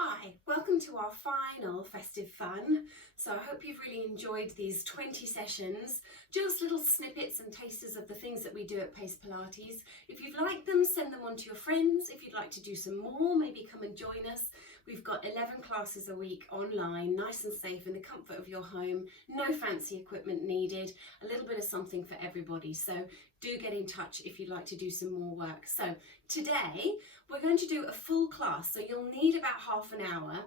Hi, welcome to our final festive fun. So I hope you've really enjoyed these 20 sessions, just little snippets and tasters of the things that we do at Pace Pilates. If you've liked them, send them on to your friends. If you'd like to do some more, maybe come and join us. We've got 11 classes a week online, nice and safe in the comfort of your home, no fancy equipment needed, a little bit of something for everybody. So do get in touch if you'd like to do some more work. So today we're going to do a full class, so you'll need about half an hour.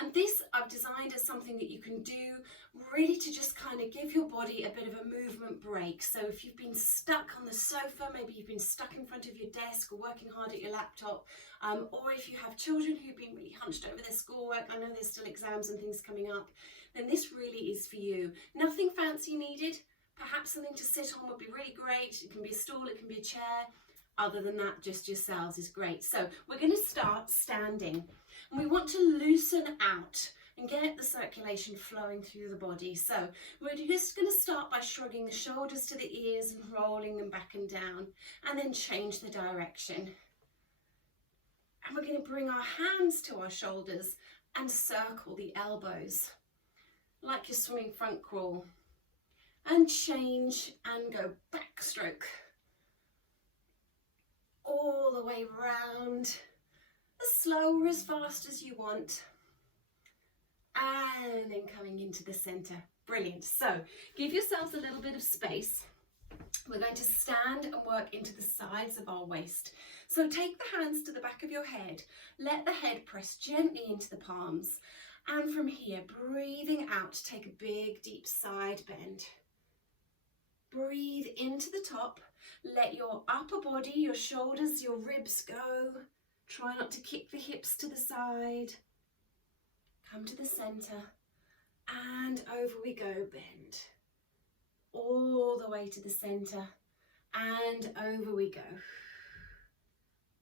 And this I've designed as something that you can do really to just kind of give your body a bit of a movement break. So if you've been stuck on the sofa, maybe you've been stuck in front of your desk or working hard at your laptop, or if you have children who've been really hunched over their schoolwork, I know there's still exams and things coming up, then this really is for you. Nothing fancy needed. Perhaps something to sit on would be really great. It can be a stool, it can be a chair. Other than that, just yourselves is great. So we're going to start standing. And we want to loosen out and get the circulation flowing through the body. So we're just going to start by shrugging the shoulders to the ears and rolling them back and down, and then change the direction. And we're going to bring our hands to our shoulders and circle the elbows like your swimming front crawl, and change and go backstroke all the way round, as slow or as fast as you want, and then coming into the center. Brilliant. So give yourselves a little bit of space. We're going to stand and work into the sides of our waist. So take the hands to the back of your head, let the head press gently into the palms, and from here, breathing out, take a big deep side bend. Breathe into the top. Let your upper body, your shoulders, your ribs go. Try not to kick the hips to the side. Come to the center, and over we go, bend. All the way to the center, and over we go.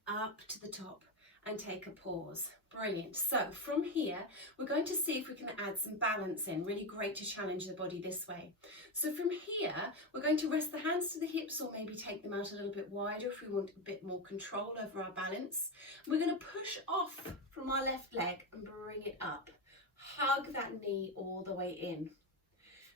Up to the top, and take a pause. Brilliant. So from here, we're going to see if we can add some balance in. Really great to challenge the body this way. So from here, we're going to rest the hands to the hips, or maybe take them out a little bit wider if we want a bit more control over our balance. We're going to push off from our left leg and bring it up. Hug that knee all the way in.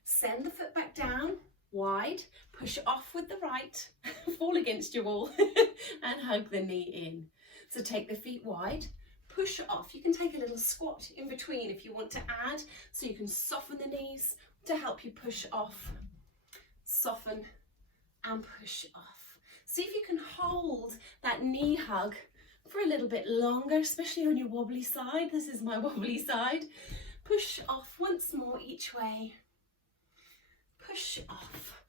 Send the foot back down, wide, push off with the right, fall against your wall, and hug the knee in. So take the feet wide, push off. You can take a little squat in between if you want to add, so you can soften the knees to help you push off. Soften and push off. See if you can hold that knee hug for a little bit longer, especially on your wobbly side. This is my wobbly side. Push off once more each way. Push off.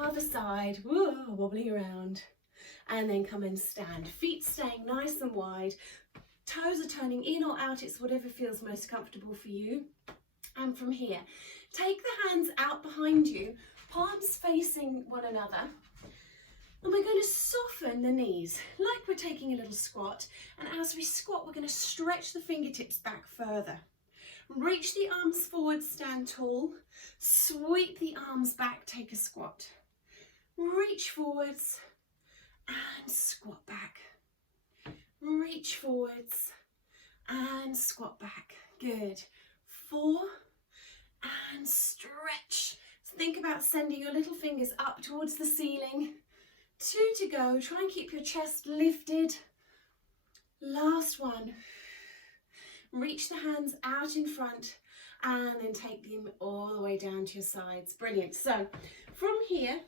Other side. Whoa, wobbling around. And then come and stand. Feet staying nice and wide. Toes are turning in or out. It's whatever feels most comfortable for you. And from here, take the hands out behind you, palms facing one another. And we're going to soften the knees like we're taking a little squat. And as we squat, we're going to stretch the fingertips back further. Reach the arms forward, stand tall. Sweep the arms back, take a squat. Reach forwards and squat back. Reach forwards and squat back. Good. 4 and stretch. So think about sending your little fingers up towards the ceiling. 2 to go. Try and keep your chest lifted. Last one. Reach the hands out in front and then take them all the way down to your sides. Brilliant. So from here,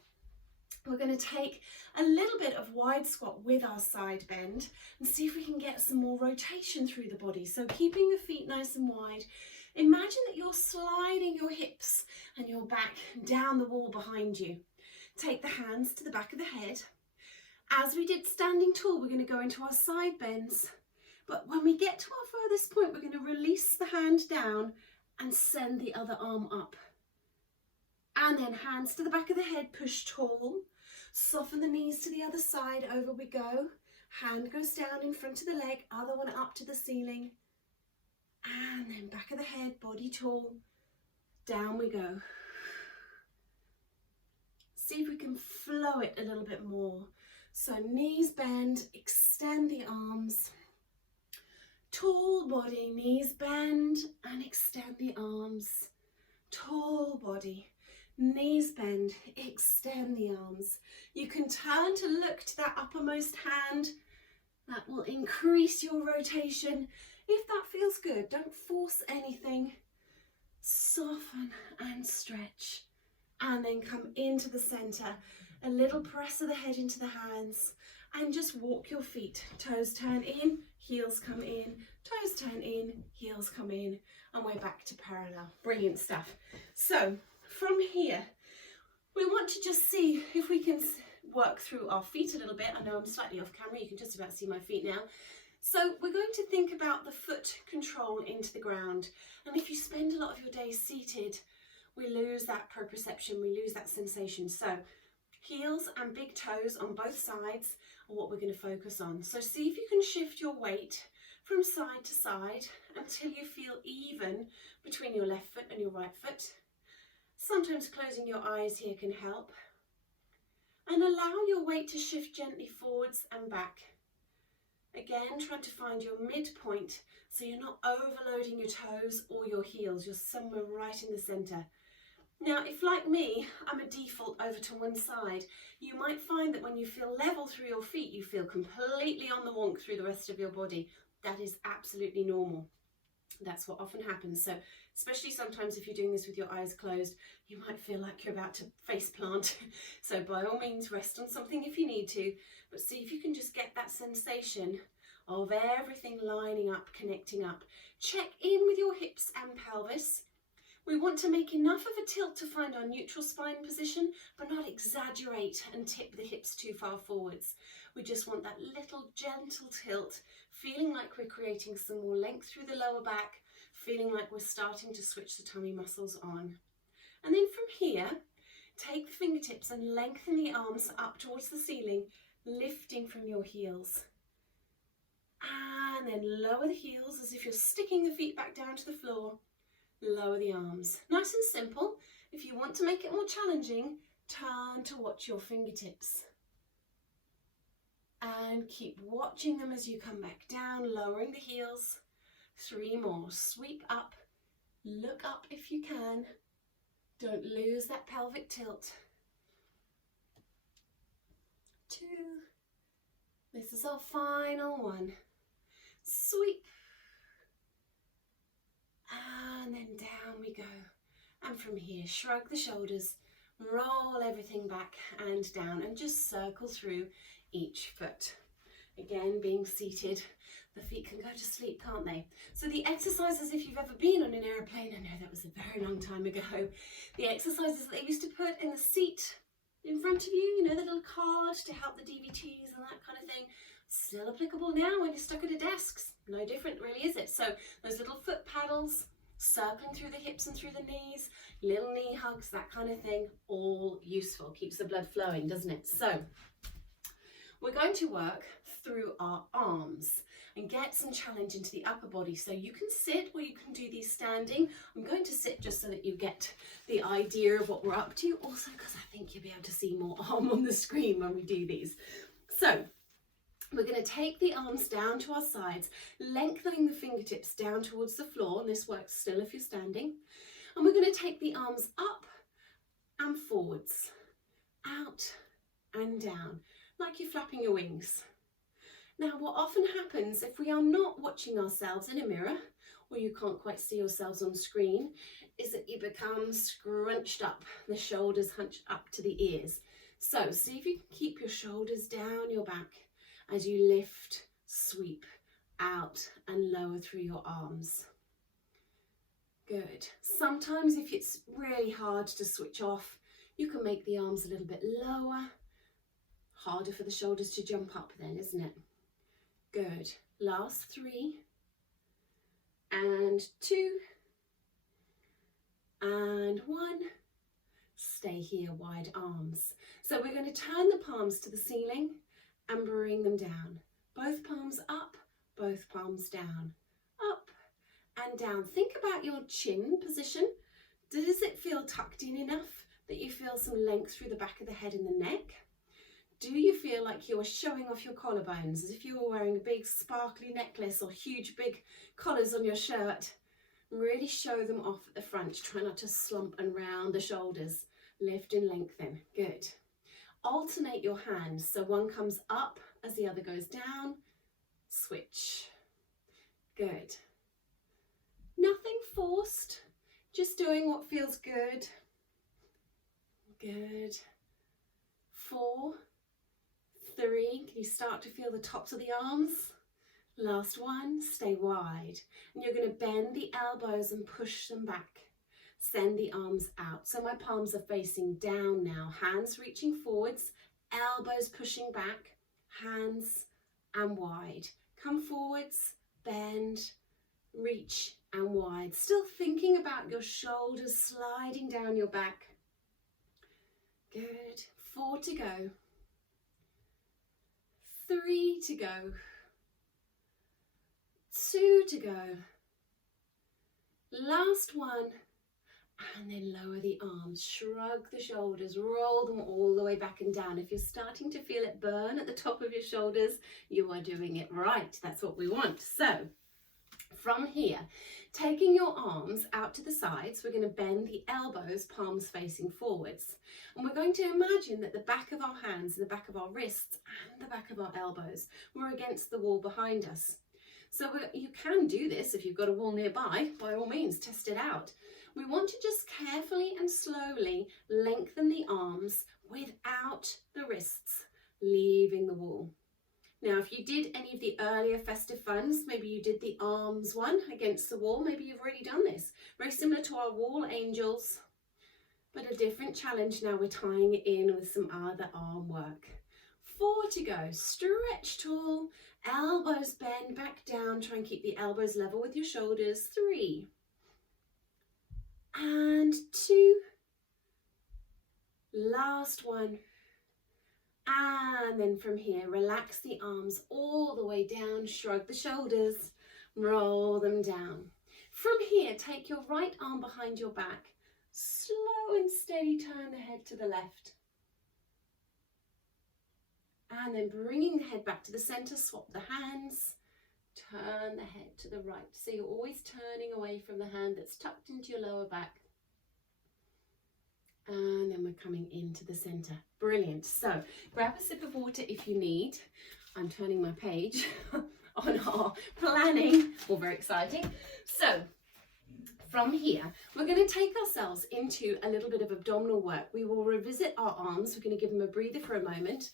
we're going to take a little bit of wide squat with our side bend and see if we can get some more rotation through the body. So keeping the feet nice and wide. Imagine that you're sliding your hips and your back down the wall behind you. Take the hands to the back of the head. As we did standing tall, we're going to go into our side bends. But when we get to our furthest point, we're going to release the hand down and send the other arm up. And then hands to the back of the head, push tall. Soften the knees to the other side, over we go. Hand goes down in front of the leg, other one up to the ceiling. And then back of the head, body tall. Down we go. See if we can flow it a little bit more. So knees bend, extend the arms. Tall body, knees bend and extend the arms. Tall body, knees bend, extend the arms. You can turn to look to that uppermost hand. That will increase your rotation. If that feels good, don't force anything. Soften and stretch. And then come into the center. A little press of the head into the hands. And just walk your feet. Toes turn in, heels come in. Toes turn in, heels come in. And we're back to parallel. Brilliant stuff. So from here, we want to just see if we can work through our feet a little bit. I know I'm slightly off camera. You can just about see my feet now. So we're going to think about the foot control into the ground. And if you spend a lot of your days seated, we lose that proprioception, we lose that sensation. So heels and big toes on both sides are what we're going to focus on. So see if you can shift your weight from side to side until you feel even between your left foot and your right foot. Sometimes closing your eyes here can help. And allow your weight to shift gently forwards and back. Again, trying to find your midpoint so you're not overloading your toes or your heels. You're somewhere right in the center. Now, if like me, I'm a default over to one side, you might find that when you feel level through your feet, you feel completely on the wonk through the rest of your body. That is absolutely normal. That's what often happens. So especially sometimes if you're doing this with your eyes closed, you might feel like you're about to face plant. So by all means, rest on something if you need to, but see if you can just get that sensation of everything lining up, connecting up. Check in with your hips and pelvis. We want to make enough of a tilt to find our neutral spine position, but not exaggerate and tip the hips too far forwards. We just want that little gentle tilt, feeling like we're creating some more length through the lower back, feeling like we're starting to switch the tummy muscles on. And then from here, take the fingertips and lengthen the arms up towards the ceiling, lifting from your heels. And then lower the heels as if you're sticking the feet back down to the floor. Lower the arms. Nice and simple. If you want to make it more challenging, turn to watch your fingertips. And keep watching them as you come back down, lowering the heels. 3 more. Sweep up. Look up if you can. Don't lose that pelvic tilt. 2. This is our final one. Sweep. And then down we go. And from here, shrug the shoulders, roll everything back and down, and just circle through each foot. Again, being seated, the feet can go to sleep, can't they? So the exercises, if you've ever been on an aeroplane, I know that was a very long time ago, the exercises that they used to put in the seat in front of you, you know, the little card to help the DVTs and that kind of thing, still applicable now when you're stuck at a desk. No different really, is it? So those little foot paddles, circling through the hips and through the knees, little knee hugs, that kind of thing, all useful. Keeps the blood flowing, doesn't it? So we're going to work through our arms and get some challenge into the upper body. So you can sit or you can do these standing. I'm going to sit just so that you get the idea of what we're up to. Also because I think you'll be able to see more arm on the screen when we do these. So we're going to take the arms down to our sides, lengthening the fingertips down towards the floor. And this works still if you're standing. And we're going to take the arms up and forwards, out and down, like you're flapping your wings. Now, what often happens if we are not watching ourselves in a mirror, or you can't quite see yourselves on screen, is that you become scrunched up, the shoulders hunched up to the ears. So see if you can keep your shoulders down your back as you lift, sweep out and lower through your arms. Good. Sometimes if it's really hard to switch off, you can make the arms a little bit lower. Harder for the shoulders to jump up then, isn't it? Good. Last 3 and 2 and 1. Stay here, wide arms. So we're going to turn the palms to the ceiling and bring them down. Both palms up, both palms down. Up and down. Think about your chin position. Does it feel tucked in enough that you feel some length through the back of the head and the neck? Do you feel like you're showing off your collarbones as if you were wearing a big sparkly necklace or huge big collars on your shirt? Really show them off at the front. Try not to slump and round the shoulders. Lift and lengthen. Good. Alternate your hands. So one comes up as the other goes down. Switch. Good. Nothing forced. Just doing what feels good. Good. 4, 3. Can you start to feel the tops of the arms? Last one, stay wide. And you're going to bend the elbows and push them back. Send the arms out. So my palms are facing down now. Hands reaching forwards, elbows pushing back, hands and wide. Come forwards, bend, reach and wide. Still thinking about your shoulders sliding down your back. Good. 4 to go. 3 to go. 2 to go. Last one. And then lower the arms, shrug the shoulders, roll them all the way back and down. If you're starting to feel it burn at the top of your shoulders, you are doing it right. That's what we want. So from here, taking your arms out to the sides, we're going to bend the elbows, palms facing forwards. And we're going to imagine that the back of our hands and the back of our wrists and the back of our elbows were against the wall behind us. So you can do this if you've got a wall nearby, by all means, test it out. We want to just carefully and slowly lengthen the arms without the wrists leaving the wall. Now, if you did any of the earlier festive funs, maybe you did the arms one against the wall, maybe you've already done this. Very similar to our wall angels, but a different challenge now. We're tying it in with some other arm work. 4 to go, stretch tall, elbows bend back down, try and keep the elbows level with your shoulders. 3 and 2, last one. And then from here, relax the arms all the way down, shrug the shoulders, roll them down. From here, take your right arm behind your back, slow and steady turn the head to the left. And then bringing the head back to the center, swap the hands, turn the head to the right. So you're always turning away from the hand that's tucked into your lower back. And then we're coming into the center. Brilliant. So grab a sip of water if you need. I'm turning my page on our planning. All very exciting. So from here, we're going to take ourselves into a little bit of abdominal work. We will revisit our arms. We're going to give them a breather for a moment.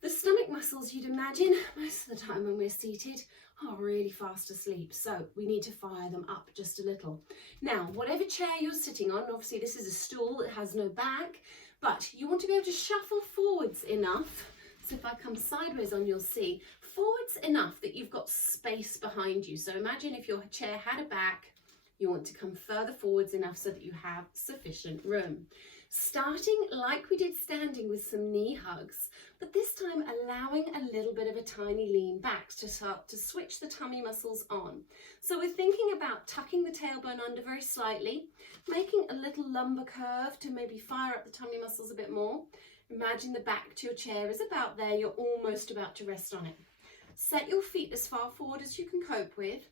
The stomach muscles, you'd imagine, most of the time when we're seated, are really fast asleep. So we need to fire them up just a little. Now, whatever chair you're sitting on, obviously this is a stool that has no back, but you want to be able to shuffle forwards enough. So if I come sideways on, you'll see forwards enough that you've got space behind you. So imagine if your chair had a back, you want to come further forwards enough so that you have sufficient room. Starting like we did standing with some knee hugs, but this time allowing a little bit of a tiny lean back to start to switch the tummy muscles on. So we're thinking about tucking the tailbone under very slightly, making a little lumbar curve to maybe fire up the tummy muscles a bit more. Imagine the back to your chair is about there, you're almost about to rest on it. Set your feet as far forward as you can cope with,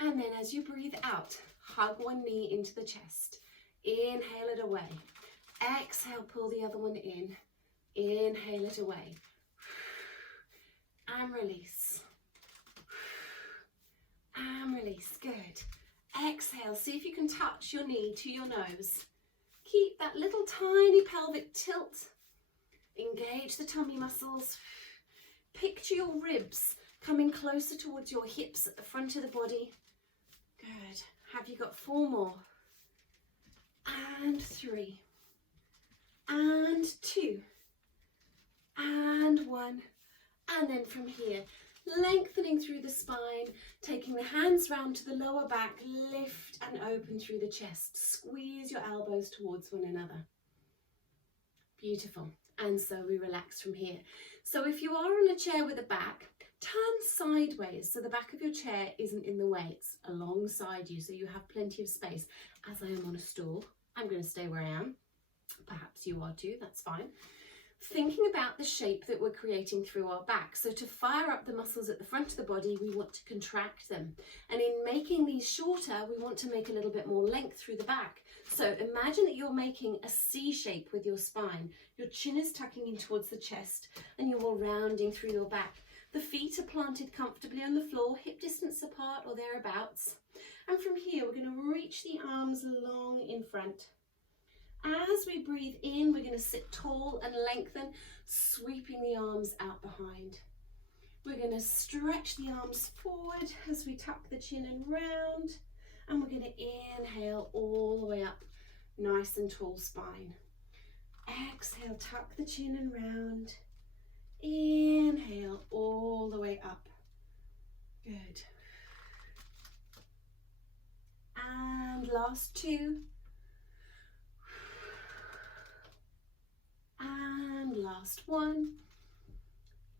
and then as you breathe out, hug one knee into the chest. Inhale it away. Exhale, pull the other one in. Inhale it away. And release. And release. Good. Exhale. See if you can touch your knee to your nose. Keep that little tiny pelvic tilt. Engage the tummy muscles. Picture your ribs coming closer towards your hips at the front of the body. Good. Have you got 4 more? And 3. And 2, and 1, and then from here, lengthening through the spine, taking the hands round to the lower back, lift and open through the chest, squeeze your elbows towards one another. Beautiful. And so we relax from here. So if you are on a chair with a back, turn sideways so the back of your chair isn't in the way, it's alongside you so you have plenty of space. As I am on a stool, I'm going to stay where I am. Perhaps you are too, that's fine. thinking about the shape that we're creating through our back. So to fire up the muscles at the front of the body, we want to contract them. And in making these shorter, we want to make a little bit more length through the back. So imagine that you're making a C shape with your spine. Your chin is tucking in towards the chest and you're rounding through your back. The feet are planted comfortably on the floor, hip distance apart or thereabouts. And from here, we're going to reach the arms long in front. As we breathe in, we're going to sit tall and lengthen, sweeping the arms out behind. We're going to stretch the arms forward as we tuck the chin and round. And we're going to inhale all the way up, nice and tall spine. Exhale, tuck the chin and round. Inhale all the way up. Good. And last two. And last one.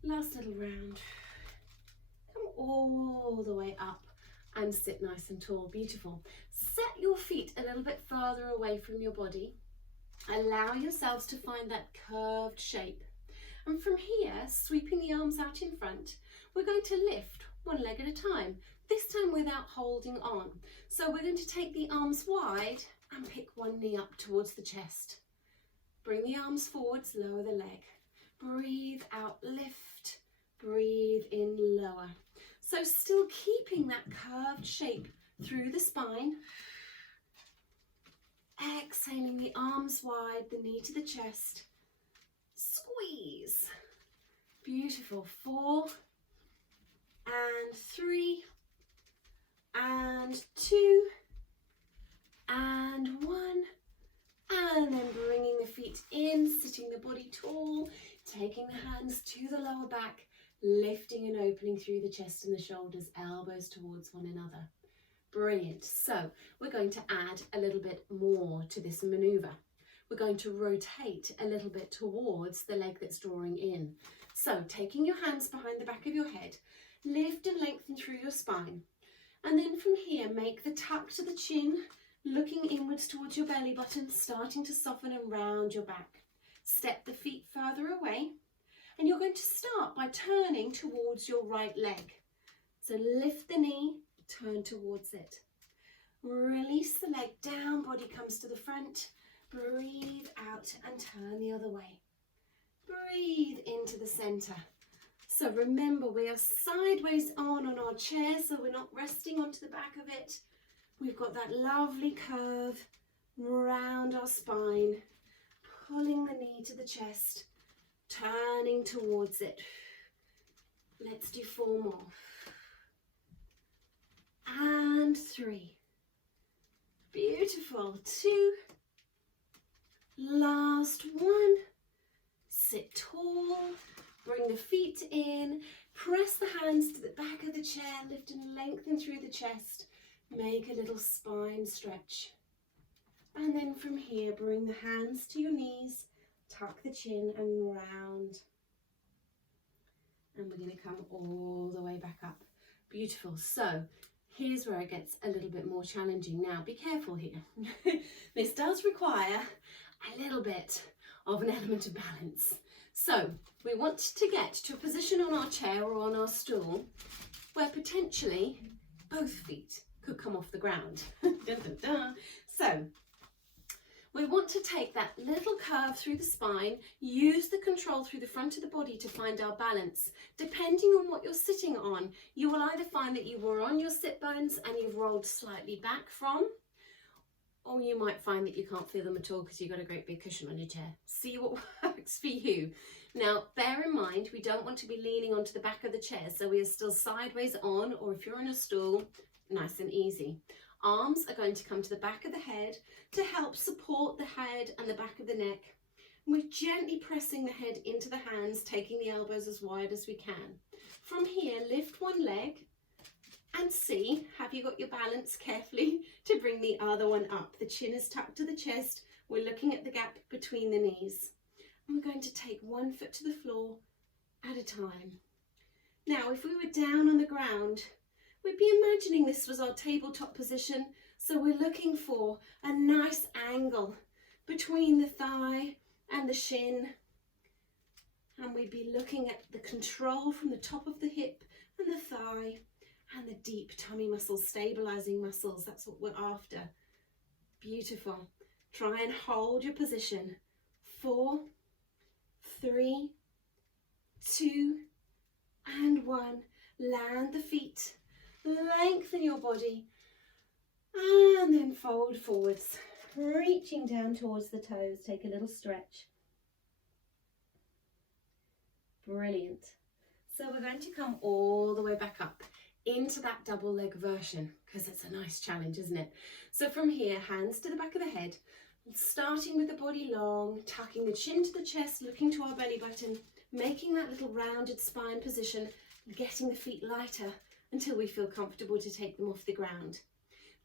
Last little round. Come all the way up and sit nice and tall. Beautiful. Set your feet a little bit farther away from your body. Allow yourselves to find that curved shape. And from here, sweeping the arms out in front, we're going to lift one leg at a time, this time without holding on. So we're going to take the arms wide and pick one knee up towards the chest. Bring the arms forwards, lower the leg. Breathe out, lift. Breathe in, lower. So still keeping that curved shape through the spine. Exhaling the arms wide, the knee to the chest. Squeeze. Beautiful. 4 and 3 and 2 and 1. And then bringing the feet in, sitting the body tall, taking the hands to the lower back, lifting and opening through the chest and the shoulders, elbows towards one another. Brilliant. So we're going to add a little bit more to this maneuver. We're going to rotate a little bit towards the leg that's drawing in. So taking your hands behind the back of your head, lift and lengthen through your spine. And then from here, make the tuck to the chin, looking inwards towards your belly button, starting to soften and round your back. Step the feet further away. And you're going to start by turning towards your right leg. So lift the knee, turn towards it. Release the leg down, body comes to the front. Breathe out and turn the other way. Breathe into the center. So remember, we are sideways on our chair, so we're not resting onto the back of it. We've got that lovely curve round our spine, pulling the knee to the chest, turning towards it. Let's do 4 more. And 3. Beautiful. 2. Last 1. Sit tall. Bring the feet in. Press the hands to the back of the chair. Lift and lengthen through the chest. Make a little spine stretch. And then from here, bring the hands to your knees. Tuck the chin and round. And we're going to come all the way back up. Beautiful. So here's where it gets a little bit more challenging. Now, be careful here. This does require a little bit of an element of balance. So we want to get to a position on our chair or on our stool where potentially both feet could come off the ground. Dun, dun, dun. So we want to take that little curve through the spine, use the control through the front of the body to find our balance. Depending on what you're sitting on, you will either find that you were on your sit bones and you've rolled slightly back from, or you might find that you can't feel them at all because you've got a great big cushion on your chair. See what works for you. Now, bear in mind, we don't want to be leaning onto the back of the chair, so we are still sideways on, or if you're in a stool, nice and easy. Arms are going to come to the back of the head to help support the head and the back of the neck. We're gently pressing the head into the hands, taking the elbows as wide as we can. From here, lift one leg and see, have you got your balance carefully to bring the other one up? The chin is tucked to the chest. We're looking at the gap between the knees. And we're going to take one foot to the floor at a time. Now, if we were down on the ground, we'd be imagining this was our tabletop position, so we're looking for a nice angle between the thigh and the shin. And we'd be looking at the control from the top of the hip and the thigh and the deep tummy muscles, stabilizing muscles. That's what we're after. Beautiful. Try and hold your position. 4, 3, 2, and 1. Land the feet. Lengthen your body. And then fold forwards. Reaching down towards the toes. Take a little stretch. Brilliant. So we're going to come all the way back up into that double leg version, because it's a nice challenge, isn't it? So from here, hands to the back of the head, starting with the body long, tucking the chin to the chest, looking to our belly button, making that little rounded spine position, getting the feet lighter until we feel comfortable to take them off the ground.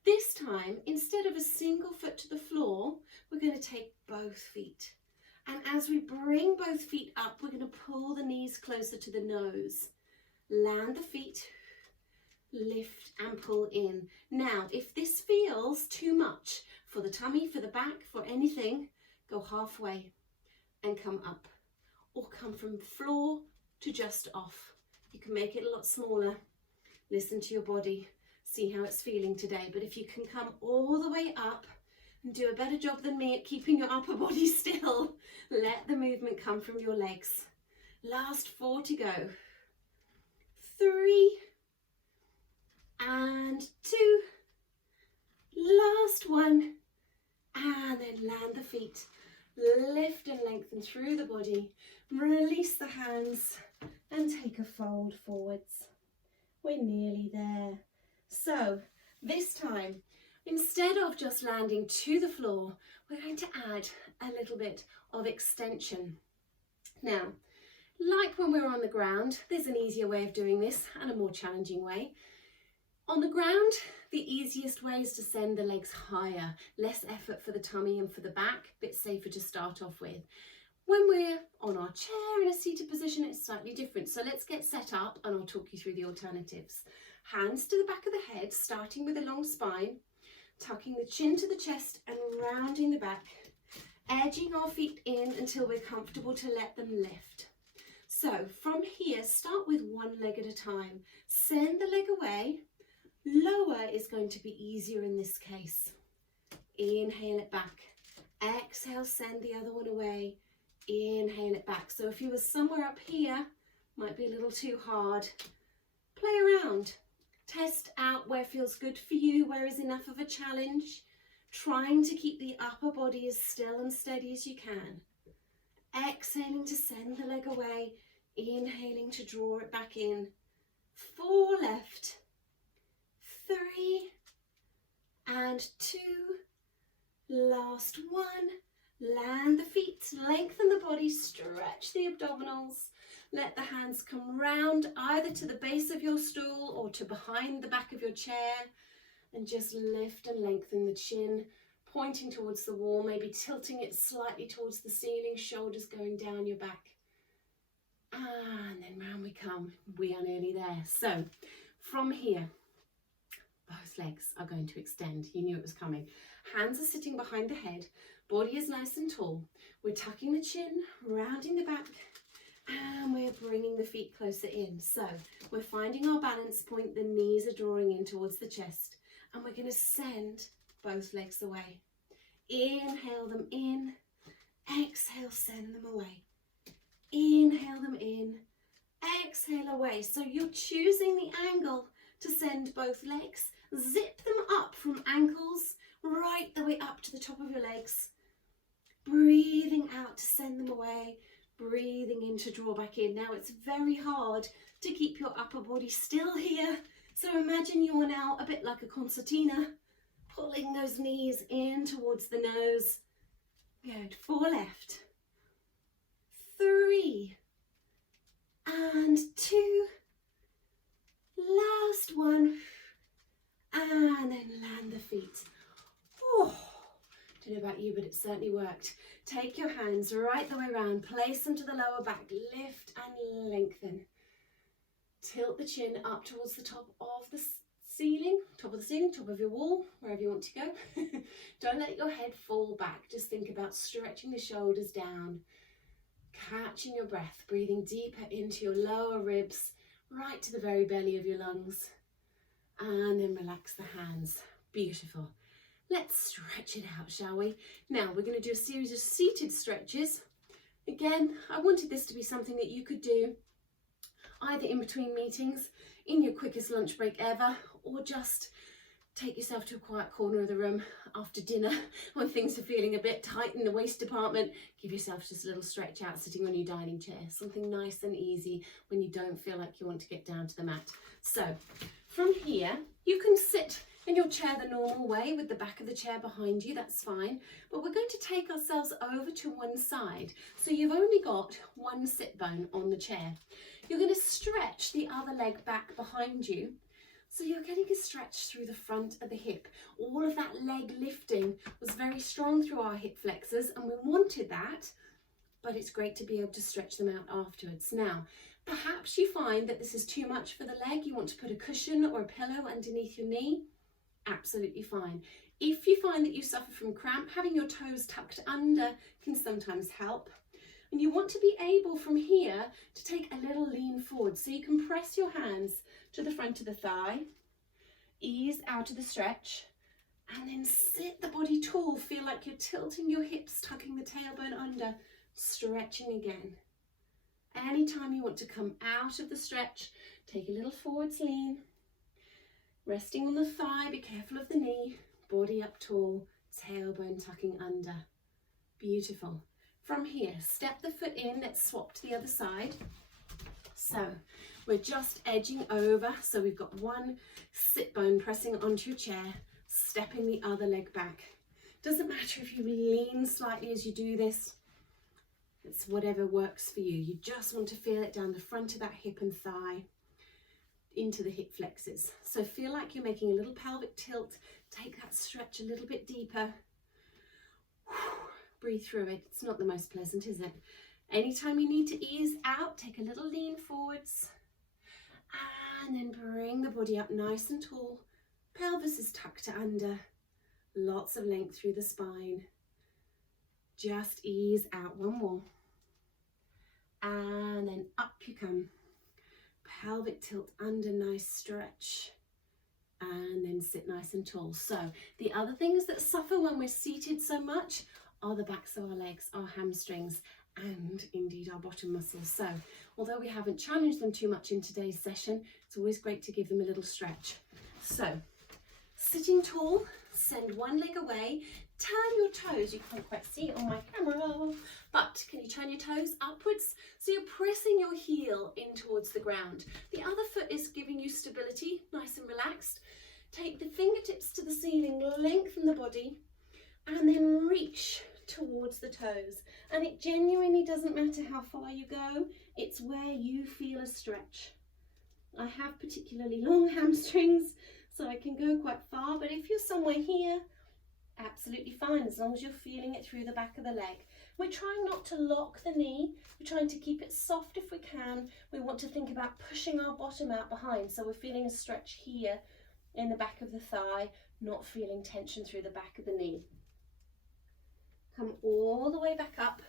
This time, instead of a single foot to the floor, we're going to take both feet. And as we bring both feet up, we're going to pull the knees closer to the nose. Land the feet, lift and pull in. Now, if this feels too much for the tummy, for the back, for anything, go halfway and come up. Or come from floor to just off. You can make it a lot smaller. Listen to your body. See how it's feeling today. But if you can come all the way up, and do a better job than me at keeping your upper body still, let the movement come from your legs. Last 4 to go. 3 and 2. Last 1. And then land the feet. Lift and lengthen through the body. Release the hands and take a fold forwards. We're nearly there. So this time, instead of just landing to the floor, we're going to add a little bit of extension. Now, like when we're on the ground, there's an easier way of doing this and a more challenging way. On the ground, the easiest way is to send the legs higher, less effort for the tummy and for the back, a bit safer to start off with. When we're on our chair in a seated position, it's slightly different. So let's get set up and I'll talk you through the alternatives. Hands to the back of the head, starting with a long spine, tucking the chin to the chest and rounding the back, edging our feet in until we're comfortable to let them lift. So from here, start with one leg at a time. Send the leg away. Lower is going to be easier in this case. Inhale it back. Exhale, send the other one away. Inhale it back. So if you were somewhere up here, might be a little too hard. Play around. Test out where feels good for you, where is enough of a challenge. Trying to keep the upper body as still and steady as you can. Exhaling to send the leg away. Inhaling to draw it back in. 4 left. 3 and 2. Last 1. Land the feet, lengthen the body, stretch the abdominals. Let the hands come round either to the base of your stool or to behind the back of your chair, and just lift and lengthen the chin, pointing towards the wall, maybe tilting it slightly towards the ceiling, shoulders going down your back. And then round we come. We are nearly there. So from here, both legs are going to extend. You knew it was coming. Hands are sitting behind the head. Body is nice and tall. We're tucking the chin, rounding the back, and we're bringing the feet closer in. So we're finding our balance point. The knees are drawing in towards the chest, and we're going to send both legs away. Inhale them in. Exhale, send them away. Inhale them in. Exhale away. So you're choosing the angle to send both legs. Zip them up from ankles right the way up to the top of your legs. Breathing out to send them away. Breathing in to draw back in. Now it's very hard to keep your upper body still here. So imagine you are now a bit like a concertina, pulling those knees in towards the nose. Good. 4 left. 3 and 2. Last 1. And then land the feet. Oh, don't know about you, but it certainly worked. Take your hands right the way around, place them to the lower back, lift and lengthen. Tilt the chin up towards the top of the ceiling, top of your wall, wherever you want to go. Don't let your head fall back. Just think about stretching the shoulders down. Catching your breath, breathing deeper into your lower ribs, right to the very belly of your lungs. And then relax the hands. Beautiful. Let's stretch it out, shall we? Now we're going to do a series of seated stretches. Again, I wanted this to be something that you could do either in between meetings, in your quickest lunch break ever, or just take yourself to a quiet corner of the room after dinner when things are feeling a bit tight in the waist department. Give yourself just a little stretch out sitting on your dining chair. Something nice and easy when you don't feel like you want to get down to the mat. So from here, you can sit in your chair the normal way with the back of the chair behind you, that's fine. But we're going to take ourselves over to one side. So you've only got one sit bone on the chair. You're going to stretch the other leg back behind you. So you're getting a stretch through the front of the hip. All of that leg lifting was very strong through our hip flexors and we wanted that, but it's great to be able to stretch them out afterwards. Now, perhaps you find that this is too much for the leg. You want to put a cushion or a pillow underneath your knee. Absolutely fine. If you find that you suffer from cramp, having your toes tucked under can sometimes help. And you want to be able from here to take a little lean forward. So you can press your hands to the front of the thigh, ease out of the stretch, and then sit the body tall. Feel like you're tilting your hips, tucking the tailbone under, stretching again. Anytime you want to come out of the stretch, take a little forwards lean, resting on the thigh, be careful of the knee, body up tall, tailbone tucking under. Beautiful. From here, step the foot in, let's swap to the other side. So we're just edging over, so we've got one sit bone pressing onto your chair, stepping the other leg back. Doesn't matter if you lean slightly as you do this, it's whatever works for you. You just want to feel it down the front of that hip and thigh, into the hip flexors. So feel like you're making a little pelvic tilt, take that stretch a little bit deeper. Breathe through it. It's not the most pleasant, is it? Anytime you need to ease out, take a little lean forwards and then bring the body up nice and tall. Pelvis is tucked under. Lots of length through the spine. Just ease out. One more. And then up you come. Pelvic tilt under, nice stretch. And then sit nice and tall. So the other things that suffer when we're seated so much are the backs of our legs, our hamstrings, and indeed our bottom muscles. So although we haven't challenged them too much in today's session, it's always great to give them a little stretch. So sitting tall, send one leg away, turn your toes, you can't quite see it on my camera, but can you turn your toes upwards? So you're pressing your heel in towards the ground. The other foot is giving you stability, nice and relaxed. Take the fingertips to the ceiling, lengthen the body, and then reach towards the toes. And it genuinely doesn't matter how far you go, it's where you feel a stretch. I have particularly long hamstrings, so I can go quite far, but if you're somewhere here, absolutely fine, as long as you're feeling it through the back of the leg. We're trying not to lock the knee, we're trying to keep it soft if we can. We want to think about pushing our bottom out behind, so we're feeling a stretch here in the back of the thigh, not feeling tension through the back of the knee. Come all the way back up,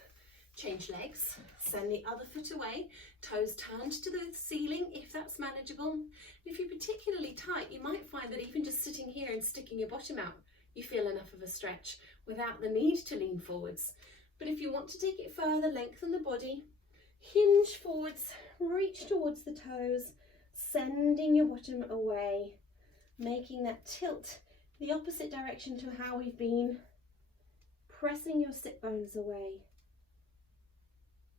change legs, send the other foot away, toes turned to the ceiling if that's manageable. If you're particularly tight, you might find that even just sitting here and sticking your bottom out, you feel enough of a stretch without the need to lean forwards. But if you want to take it further, lengthen the body, hinge forwards, reach towards the toes, sending your bottom away, making that tilt the opposite direction to how we've been, pressing your sit bones away,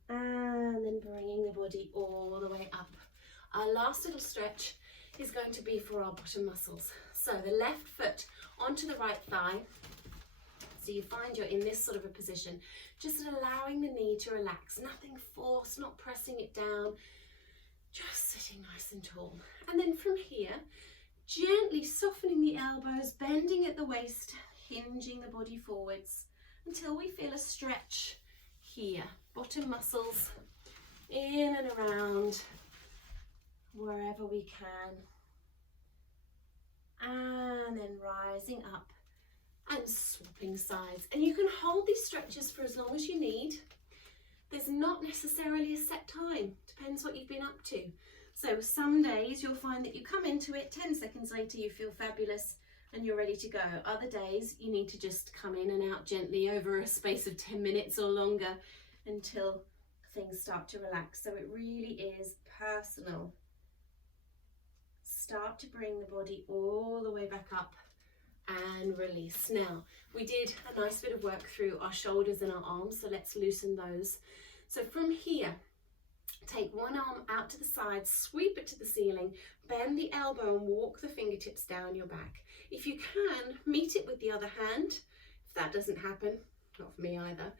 and then bringing the body all the way up. Our last little stretch is going to be for our bottom muscles. So the left foot onto the right thigh, so you find you're in this sort of a position, just allowing the knee to relax, nothing forced, not pressing it down, just sitting nice and tall. And then from here, gently softening the elbows, bending at the waist, hinging the body forwards until we feel a stretch here. Bottom muscles in and around wherever we can. And then rising up and swapping sides. And you can hold these stretches for as long as you need. There's not necessarily a set time, depends what you've been up to. So some days you'll find that you come into it, 10 seconds later you feel fabulous and you're ready to go. Other days you need to just come in and out gently over a space of 10 minutes or longer until things start to relax. So it really is personal. Start to bring the body all the way back up and release. Now, we did a nice bit of work through our shoulders and our arms, so let's loosen those. So from here, take one arm out to the side, sweep it to the ceiling, bend the elbow and walk the fingertips down your back. If you can, meet it with the other hand. If that doesn't happen, not for me either,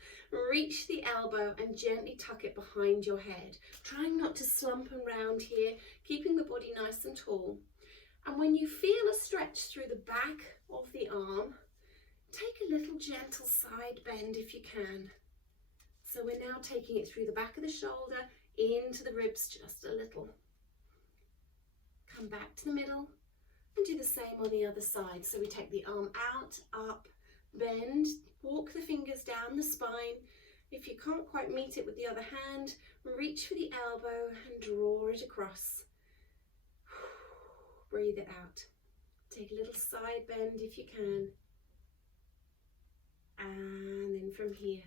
reach the elbow and gently tuck it behind your head. Trying not to slump around here, keeping the body nice and tall. And when you feel a stretch through the back of the arm, take a little gentle side bend if you can. So we're now taking it through the back of the shoulder, into the ribs just a little. Come back to the middle and do the same on the other side. So we take the arm out, up, bend, walk the fingers down the spine. If you can't quite meet it with the other hand, reach for the elbow and draw it across. Breathe it out. Take a little side bend if you can. And then from here,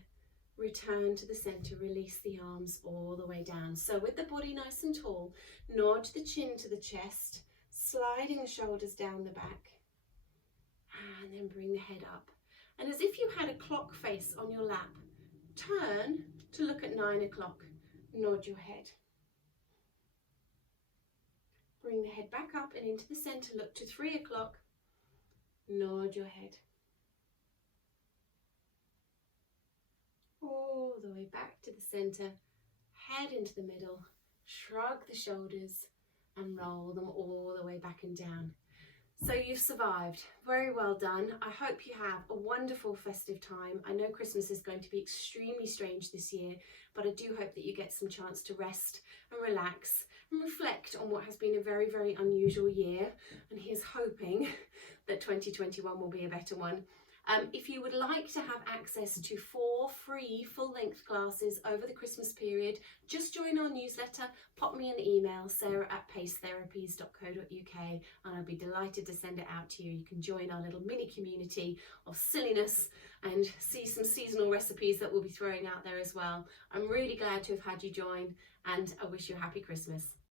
return to the center, release the arms all the way down. So with the body nice and tall, nod the chin to the chest, sliding the shoulders down the back, and then bring the head up. And as if you had a clock face on your lap, turn to look at 9 o'clock, nod your head. Bring the head back up and into the center, look to 3 o'clock, nod your head. All the way back to the center, head into the middle, shrug the shoulders and roll them all the way back and down. So you've survived. Very well done. I hope you have a wonderful festive time. I know Christmas is going to be extremely strange this year, but I do hope that you get some chance to rest and relax and reflect on what has been a very, very unusual year. And here's hoping that 2021 will be a better one. If you would like to have access to 4 free full-length classes over the Christmas period, just join our newsletter, pop me an email, sarah@pacetherapies.co.uk, and I'll be delighted to send it out to you. You can join our little mini community of silliness and see some seasonal recipes that we'll be throwing out there as well. I'm really glad to have had you join, and I wish you a happy Christmas.